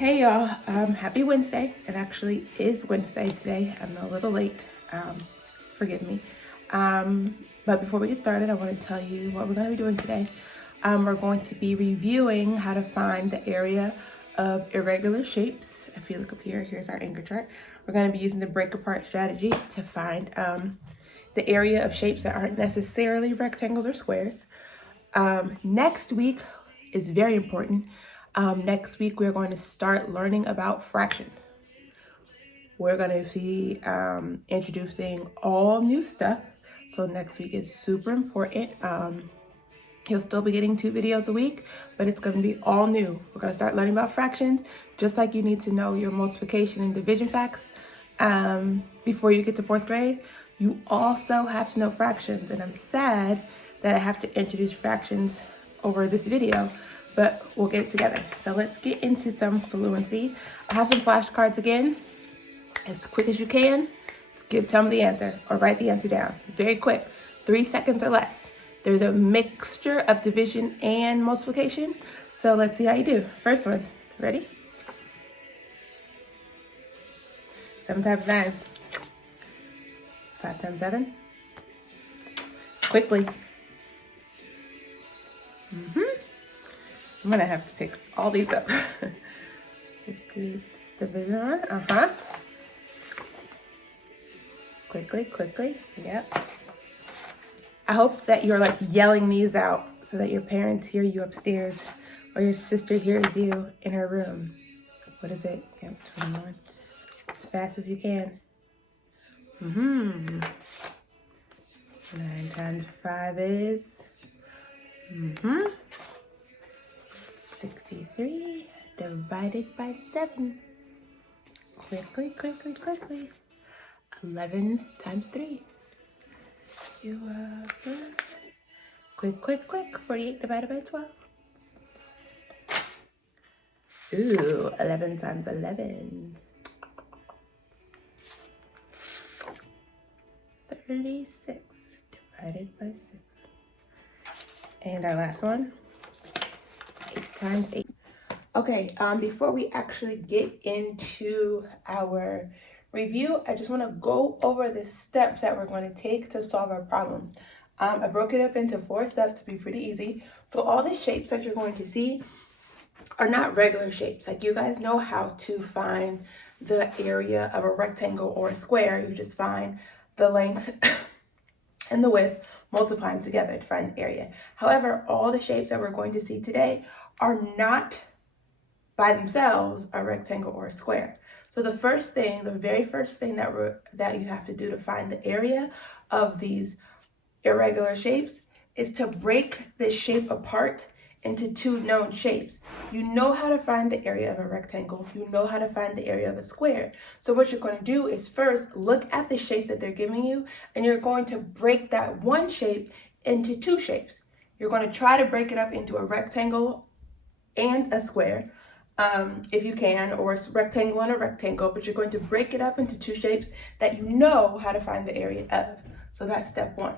Hey y'all, happy Wednesday. It actually is Wednesday today. I'm a little late, forgive me. But before we get started, I want to tell you what we're going to be doing today. We're going to be reviewing how to find the area of irregular shapes. If you look up here, here's our anchor chart. We're going to be using the break apart strategy to find the area of shapes that aren't necessarily rectangles or squares. Next week is very important. Next week, we're going to start learning about fractions. We're going to be introducing all new stuff. So next week is super important. You'll still be getting 2 videos a week, but it's going to be all new. We're going to start learning about fractions, just like you need to know your multiplication and division facts before you get to 4th grade. You also have to know fractions, and I'm sad that I have to introduce fractions over this video, but we'll get it together. So let's get into some fluency. I have some flashcards again. As quick as you can, tell me the answer or write the answer down. Very quick, 3 seconds or less. There's a mixture of division and multiplication. So let's see how you do. First one, ready? 7 times 9. 5 times 7. Quickly. I'm gonna have to pick all these up. 50 division one. Quickly. Yep. I hope that you're like yelling these out so that your parents hear you upstairs or your sister hears you in her room. What is it? Yep, 21. As fast as you can. 9 times 5 is 63 divided by 7. Quickly. 11 times 3. Quick. 48 divided by 12. Ooh, 11 times 11. 36 divided by 6. And our last one, 8 times 8. Okay, before we actually get into our review, I just want to go over the steps that we're going to take to solve our problems. I broke it up into 4 steps to be pretty easy. So all the shapes that you're going to see are not regular shapes. Like, you guys know how to find the area of a rectangle or a square. You just find the length and the width, multiply them together to find the area. However, all the shapes that we're going to see today are not by themselves a rectangle or a square. So the very first thing that you have to do to find the area of these irregular shapes is to break this shape apart into 2 known shapes. You know how to find the area of a rectangle. You know how to find the area of a square. So what you're going to do is first look at the shape that they're giving you, and you're going to break that one shape into 2 shapes. You're going to try to break it up into a rectangle and a square, if you can, or a rectangle and a rectangle, but you're going to break it up into 2 shapes that you know how to find the area of. So that's step 1.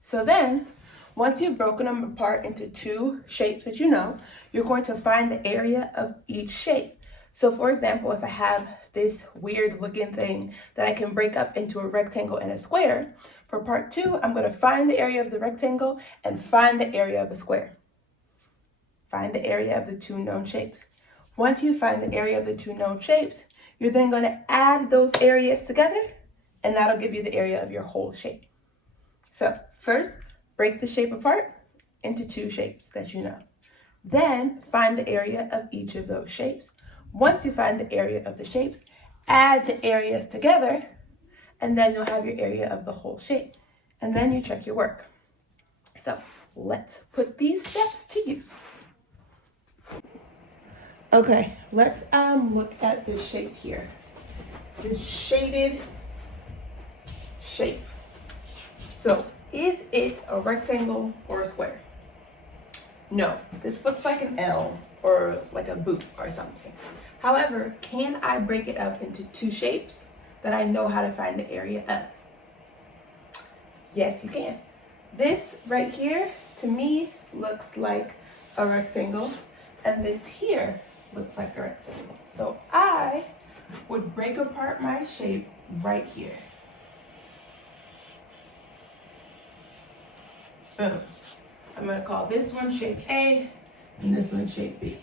So then, once you've broken them apart into 2 shapes that you know, you're going to find the area of each shape. So for example, if I have this weird looking thing that I can break up into a rectangle and a square, for part 2, I'm going to find the area of the rectangle and find the area of the square. Find the area of the 2 known shapes. Once you find the area of the 2 known shapes, you're then going to add those areas together, and that'll give you the area of your whole shape. So first, break the shape apart into 2 shapes that you know. Then find the area of each of those shapes. Once you find the area of the shapes, add the areas together, and then you'll have your area of the whole shape. And then you check your work. So let's put these steps to use. Okay, let's look at this shape here. This shaded shape. So, is it a rectangle or a square? No, this looks like an L or like a boot or something. However, can I break it up into 2 shapes that I know how to find the area of? Yes, you can. This right here, to me, looks like a rectangle, and this here looks like a rectangle. So I would break apart my shape right here. Boom. I'm going to call this one shape A and this one shape B.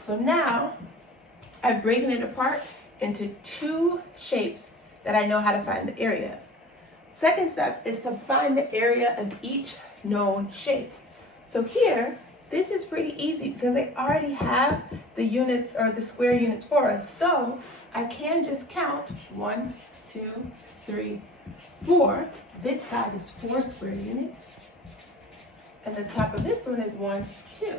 So now I've broken it apart into two shapes that I know how to find the area. Second step is to find the area of each known shape. So here, this is pretty easy because I already have the units or the square units for us. So I can just count 1, 2, 3, 4. This side is 4 square units. And the top of this one is 1, 2.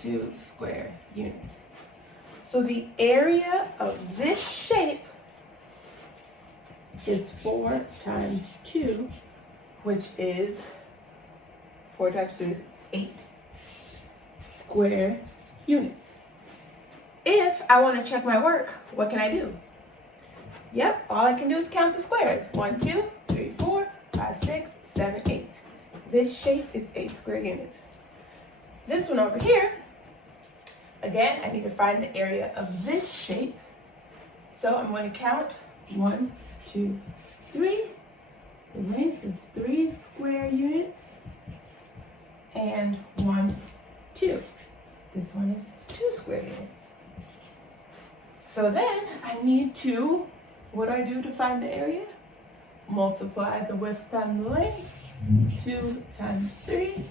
2 square units. So the area of this shape is 4 times 2, which is 4 times 2 is 8 square units. If I want to check my work, what can I do? Yep, all I can do is count the squares. 1, 2, 3, 4, 5, 6, 7, 8. This shape is 8 square units. This one over here, again, I need to find the area of this shape. So I'm going to count 1, 2, 3. The length is 3 square units. And 1, 2. This one is 2 square units. So then I need to, what do I do to find the area? Multiply the width times the length. 2 times 3.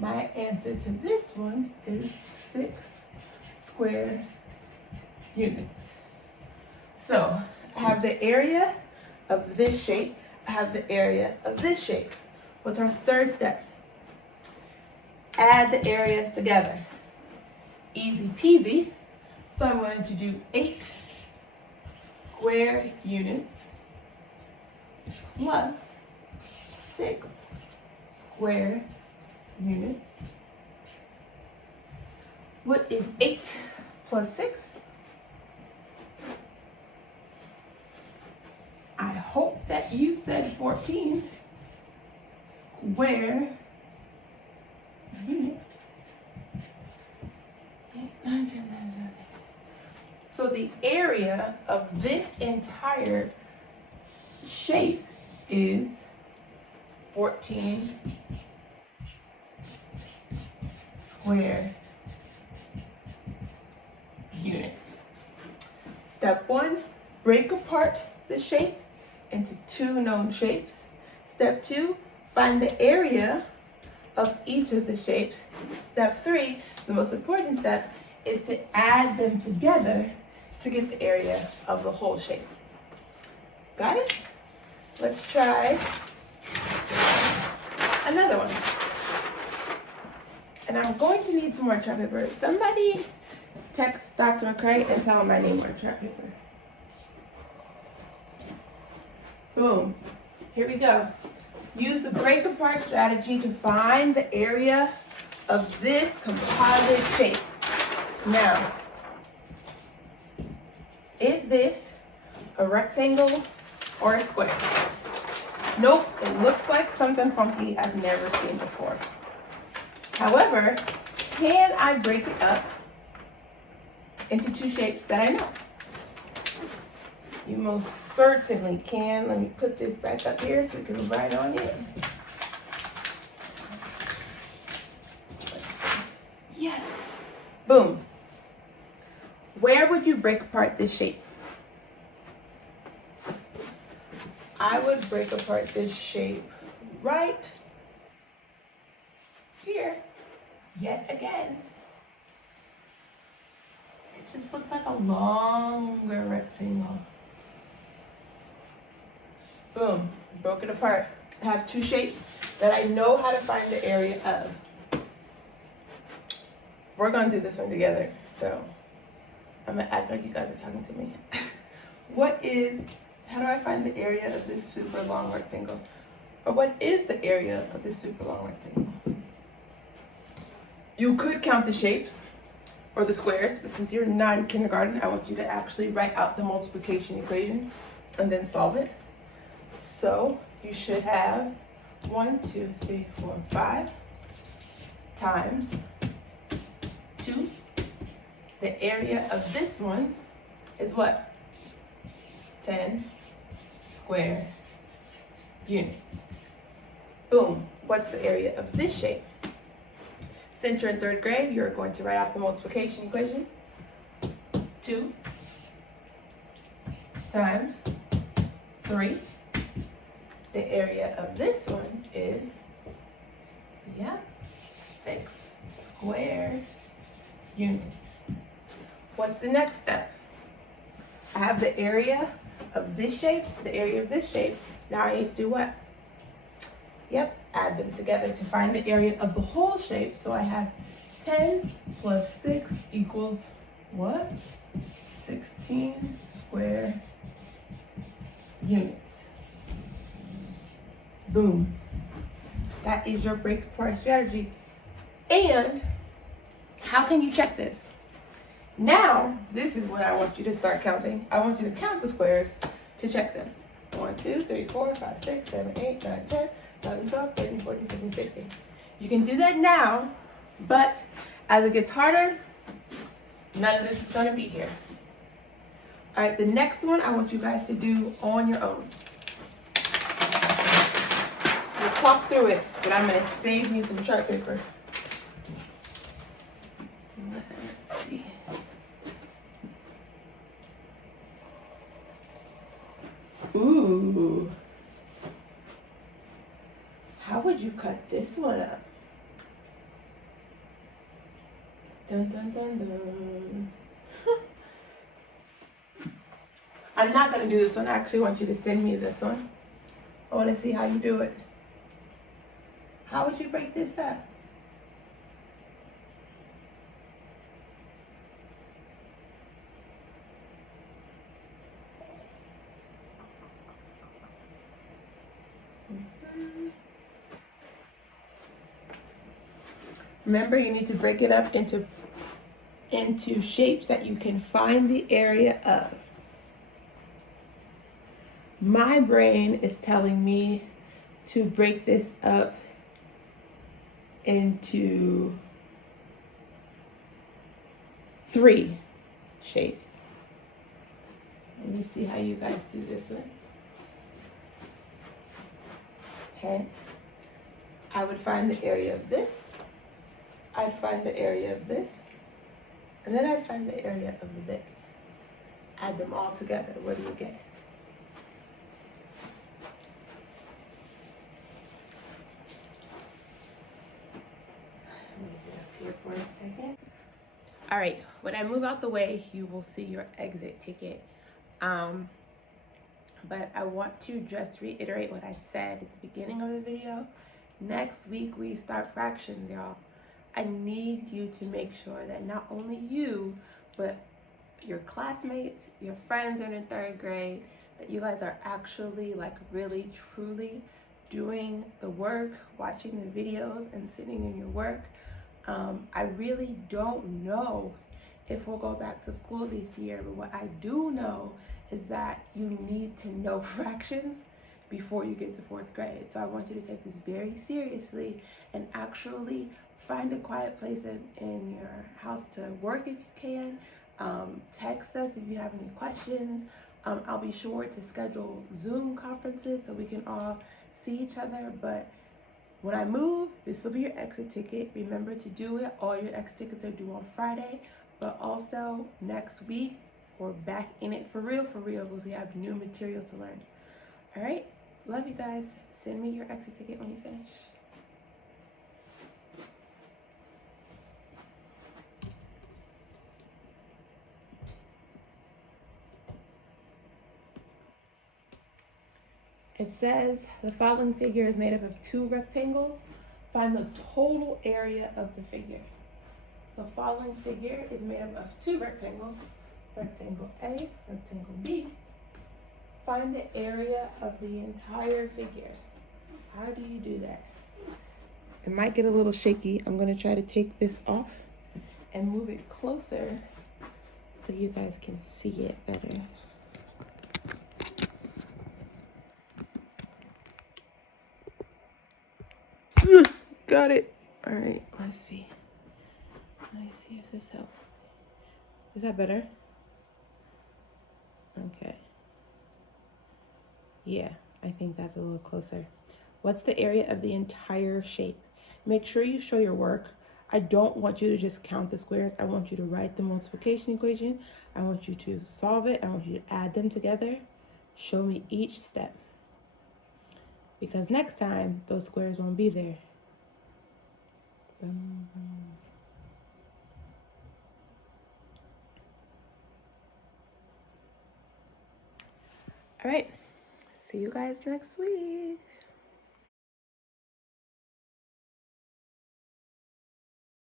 My answer to this one is 6 square units. So I have the area of this shape. I have the area of this shape. What's our third step? Add the areas together. Easy peasy. So I'm going to do 8 square units plus 6 square units. What is 8 plus 6? I hope that you said 14 square units. 8, 9, 10, 11, 12. So the area of this entire shape is 14 square units. Step 1, break apart the shape into 2 known shapes. Step 2, find the area of each of the shapes. Step 3, the most important step, is to add them together to get the area of the whole shape. Got it? Let's try another one. And I'm going to need some more chart paper. Somebody text Dr. McCray and tell him I need more chart paper. Boom. Here we go. Use the break apart strategy to find the area of this composite shape. Now, is this a rectangle or a square? Nope, it looks like something funky I've never seen before. However, can I break it up into 2 shapes that I know? You most certainly can. Let me put this back up here so we can write on it. Let's see. Yes. Boom. Where would you break apart this shape? I would break apart this shape right here, yet again. It just looked like a longer rectangle. Boom, broke it apart. I have 2 shapes that I know how to find the area of. We're gonna do this one together, so I'm gonna act like you guys are talking to me. How do I find the area of this super long rectangle? Or what is the area of this super long rectangle? You could count the shapes or the squares, but since you're not in kindergarten, I want you to actually write out the multiplication equation and then solve it. So you should have 1, 2, 3, 4, 5 times 2 The area of this one is what? 10 square units. Boom. What's the area of this shape? Since you're in third grade, you're going to write out the multiplication equation. 2 times 3. The area of this one is, 6 square units. What's the next step? I have the area of this shape, the area of this shape. Now I need to do what? Add them together to find the area of the whole shape. So I have 10 plus 6 equals what? 16 square units. Boom. That is your break apart strategy. And how can you check this? Now, this is what I want you to start counting. I want you to count the squares to check them. 1, 2, 3, 4, 5, 6, 7, 8, 9, 10, 11, 12, 13, 14, 15, 16. You can do that now, but as it gets harder, none of this is going to be here. All right, the next one I want you guys to do on your own. We'll talk through it, but I'm going to save me some chart paper. Let's see. Ooh. How would you cut this one up? Dun dun dun dun. I'm not going to do this one. I actually want you to send me this one. I want to see how you do it. How would you break this up? Remember, you need to break it up into shapes that you can find the area of. My brain is telling me to break this up into 3 shapes. Let me see how you guys do this one. Hint. I would find the area of this. I'd find the area of this. And then I'd find the area of this. Add them all together. What do you get? Let me get up here for a second. All right, when I move out the way, you will see your exit ticket. But I want to just reiterate what I said at the beginning of the video. Next week, we start fractions, y'all. I need you to make sure that not only you, but your classmates, your friends in the 3rd grade, that you guys are actually like really, truly doing the work, watching the videos and sitting in your work. I really don't know if we'll go back to school this year, but what I do know is that you need to know fractions before you get to 4th grade. So I want you to take this very seriously and actually find a quiet place in your house to work if you can. Text us if you have any questions. I'll be sure to schedule Zoom conferences so we can all see each other. But when I move, this will be your exit ticket. Remember to do it. All your exit tickets are due on Friday. But also next week, we're back in it for real, because we have new material to learn. All right, love you guys. Send me your exit ticket when you finish. It says the following figure is made up of 2 rectangles. Find the total area of the figure. The following figure is made up of 2 rectangles. Rectangle A, rectangle B. Find the area of the entire figure. How do you do that? It might get a little shaky. I'm going to try to take this off and move it closer so you guys can see it better. Got it. All right, let's see. Let me see if this helps. Is that better? Okay. Yeah, I think that's a little closer. What's the area of the entire shape? Make sure you show your work. I don't want you to just count the squares. I want you to write the multiplication equation. I want you to solve it. I want you to add them together. Show me each step. Because next time, those squares won't be there. All right. See you guys next week.